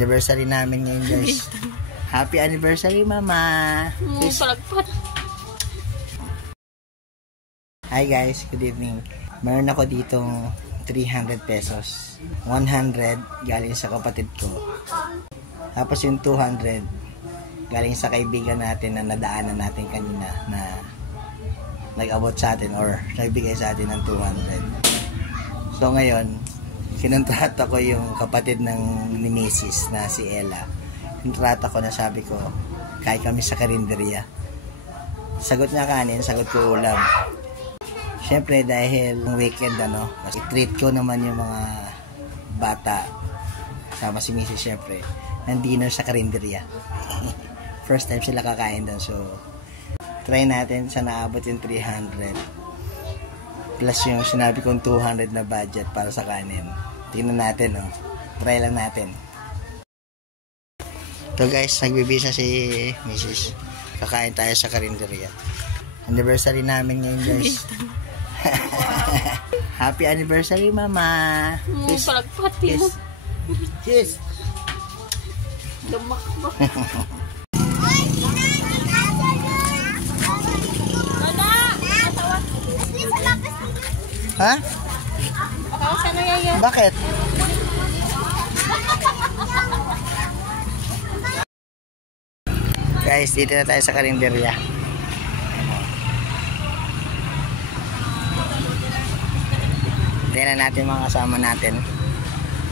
Anniversary namin ngayon, guys. Happy anniversary, Mama. Palagpat. Hi guys, good evening. Meron ako ditong 300 pesos. 100 galing sa kapatid ko. Tapos yung 200 galing sa kaibigan natin na nadaanan natin kanina na nag-abot sa atin or nagbigay sa atin ng 200. So ngayon, kinontrata ko yung kapatid ni Mrs. na si Ella. Kinontrata ko na sabi ko, kain kami sa karinderya. Sagot niya kanin, sagot ko ulam. Siyempre dahil weekend kasi treat ko naman yung mga bata. Sama si Mrs. siyempre. Ng dinner sa karinderya. First time sila kakain doon. So, try natin sa naabot yung 300. Plus yung sinabi kong 200 na budget para sa kanin. Tingnan natin, Try lang natin. So guys, nagbibisa si Mrs. Kakain tayo sa karinderya. Anniversary namin ngayon, guys. Happy anniversary, Mama. Kiss. Palagpat. Kiss. Kiss. Damak ba? Ha? Ano Bakit? Guys, dito na tayo sa karinderya. Tingnan natin mga kasama natin.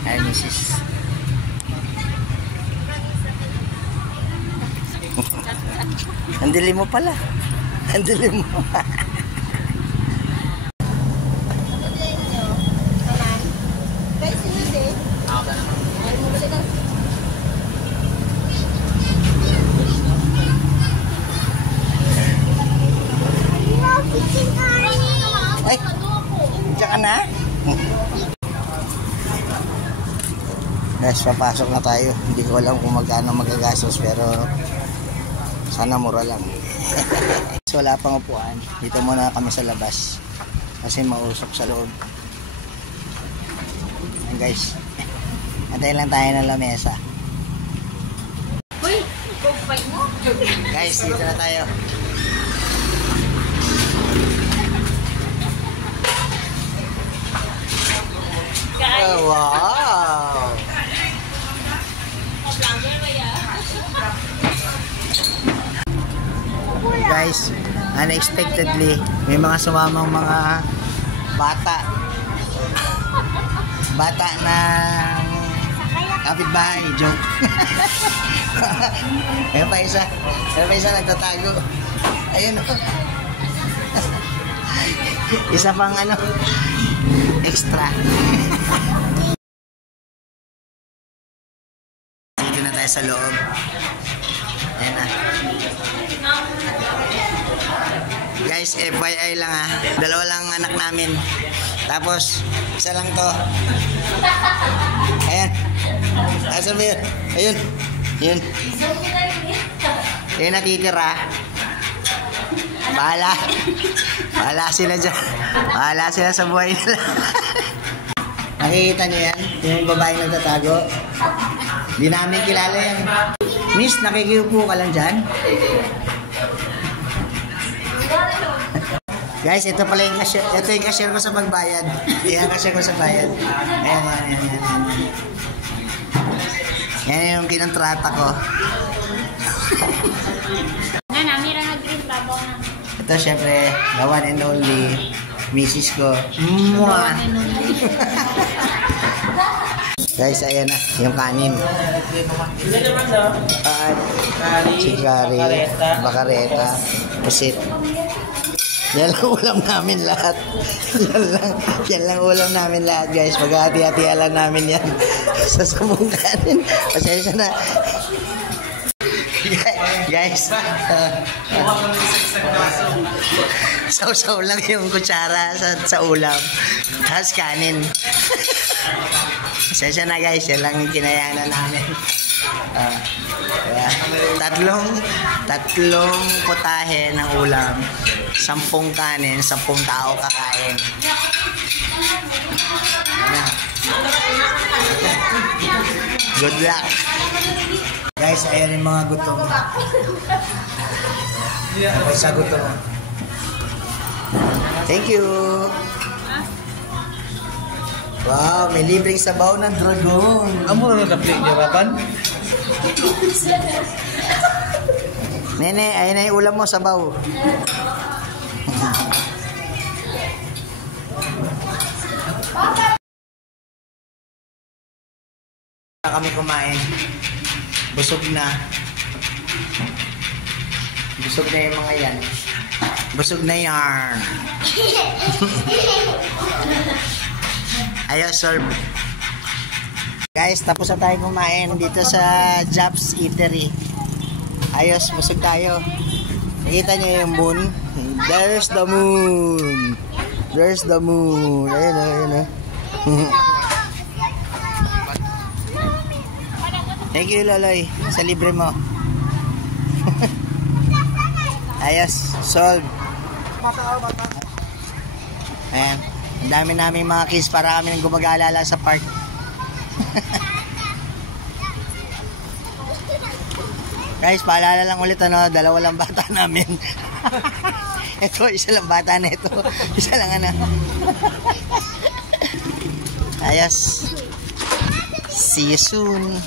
Ay, Mrs. Ang dilim mo pala. Ang dilim mo. Ay, diyan ka na? Guys, papasok na tayo. Hindi ko alam kung magkano magagastos pero sana mura lang. So, wala pang upuan. Dito muna kami sa labas kasi mausok sa loob. Ayan guys, antayin lang tayo ng lamesa. Uy, kumpay mo. Guys, dito na tayo. Oh, wow! Guys, unexpectedly, may mga sumamang mga bata ng kapitbahay. Joke. Meron pa isa nagtatago. Ayun, isa pang extra. Dito na tayo sa loob. Ayan na. Guys, FYI lang dalawa lang anak namin. Tapos, isa lang to. Ayan. Asan ba yun? Ayun. Yun. Yun natitira. Bahala sila dyan. Bahala sila sa buhay nila. Nakikita niyo yan? Yung babae nagtatago. Hindi namin kilala yan. Miss, nakikiupo ka lang dyan? Guys, ito pala yung cashier. Ito yung cashier ko sa pagbayad. Yan, cashier ko sa bayad. Ayan. Yan yung kinontrata ko. Ito, syempre, the one and only Mrs. ko. Mwah! Guys, ayan na, yung kanin. Chikari, bakareta, pusit. Yan lang ulam namin lahat. Yan lang ulam namin lahat, guys. Maghahati-hatihan lang namin yan sa sabong kanin. Pasensya na. Guys, sausaw lang yung kutsara sa ulam. Tapos kanin. Pasensya na guys, yan lang yung kinayanan namin. Kaya, tatlong putahe ng ulam, 10 kanin, 10 tao kakain. Ano? Good luck. Guys, ayan yung mga gutom. Okay, sa gutom. Thank you. Wow, may libreng sabaw ng dragon. Amo na na-play niya, Rapan? Nene, ayun na yung ulam mo, sabaw. Kami kumain. Busog na. Busog na yung mga yan. Busog na yarn. Ayos, serve. Guys, tapos na tayo kumain dito sa Japs Eatery. Ayos, busog tayo. Nakita niyo yung moon? There's the moon. There's the moon. Ayun na, ayun na. Thank you, Loloy, sa libre mo. Ayos, solve. Ayan, ang dami namin mga kids para kami nang gumag-aalala sa park. Guys, paalala lang ulit, ano, 2 lang bata namin. Ito, 1 lang bata na ito. 1 lang, ano. Ayos. See you soon.